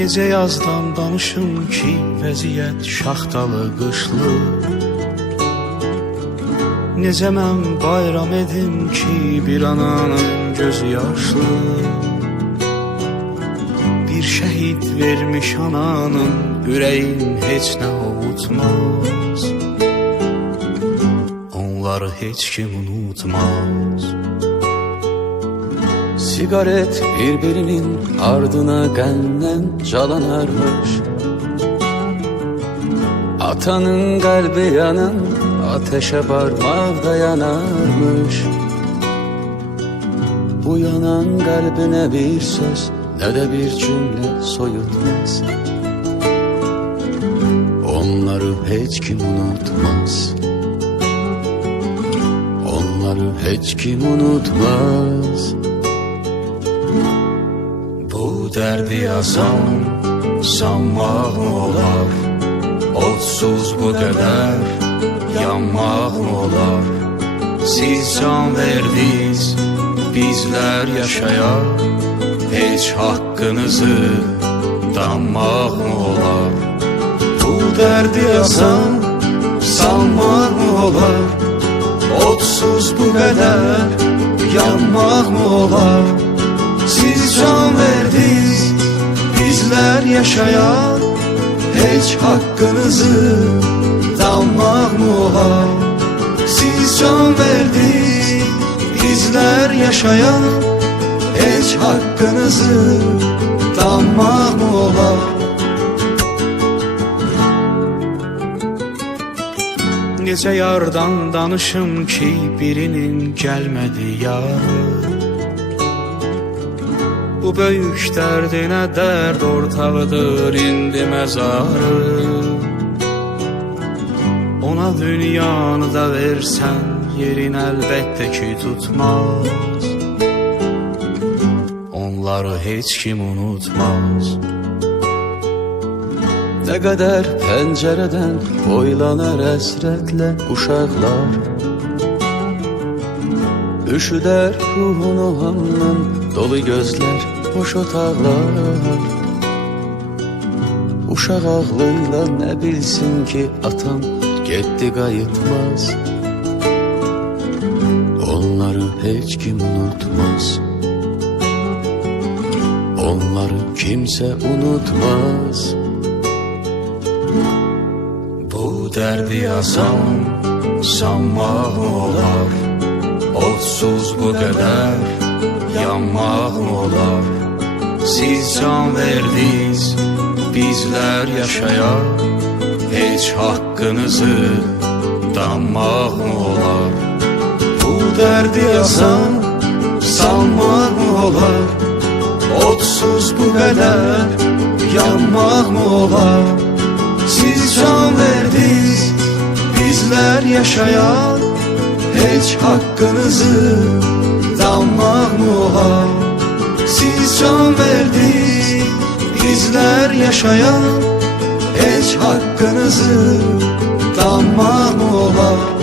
Necə yazdan danışım ki, vəziyyət şaxtalı, qışlı. Necə mən bayram edim ki, bir ananın gözü yaşlı. Bir şəhid vermiş ananın ürəyin heç nə ovutmaz. Onları heç kim unutmaz Sigaret birbirinin ardına genden çalanarmış Atanın kalbi yanan ateşe parmakta yanarmış. Bu yanan kalbine bir söz ne de bir cümle soyutmaz Onları hiç kim unutmaz. Onları hiç kim unutmaz Bu derdi yazan sanmaq mı olar. Odsuz bu qədər yanmaq mı olar. Siz can verdiniz bizlər yaşayar Heç haqqınızı danmaq mı olar. Bu derdi yazan sanmaq mı olar. Odsuz bu qədər yanmaq mı olar Siz can verdiniz, bizler yaşayan Hiç hakkınızı danmaq mı olar Siz can verdiniz, bizler yaşayan Hiç hakkınızı danmaq mı olar Necə yardan danışım ki birinin gəlmədi yarı Bu böyük dərdinə dərd ortağıdır indi məzarı Ona dünyanı da versən yerin əlbəttə ki tutmaz. Onları heç kim unutmaz. Ne kadar pencereden boylanar esretle uşaklar Üşüder ruhunu hamdan dolu gözler boş otaqlar Uşaq ağlıyla ne bilsin ki atan gitti kayıtmaz. Onları hiç kim unutmaz. Onları kimse unutmaz. Bu derdi yazan sanmaq mı olar Odsuz bu qədər yanmaq mı olar. Siz can verdiniz bizlər yaşayar Heç haqqınızı danmaq mı olar? Bu derdi yazan sanmaq mı olar? Odsuz bu qədər yanmaq mı olar? Siz can verdiniz, bizler yaşayan Hiç hakkınızı danmaq mı olar Siz can verdiniz, bizler yaşayan. Hiç hakkınızı danmaq mı olar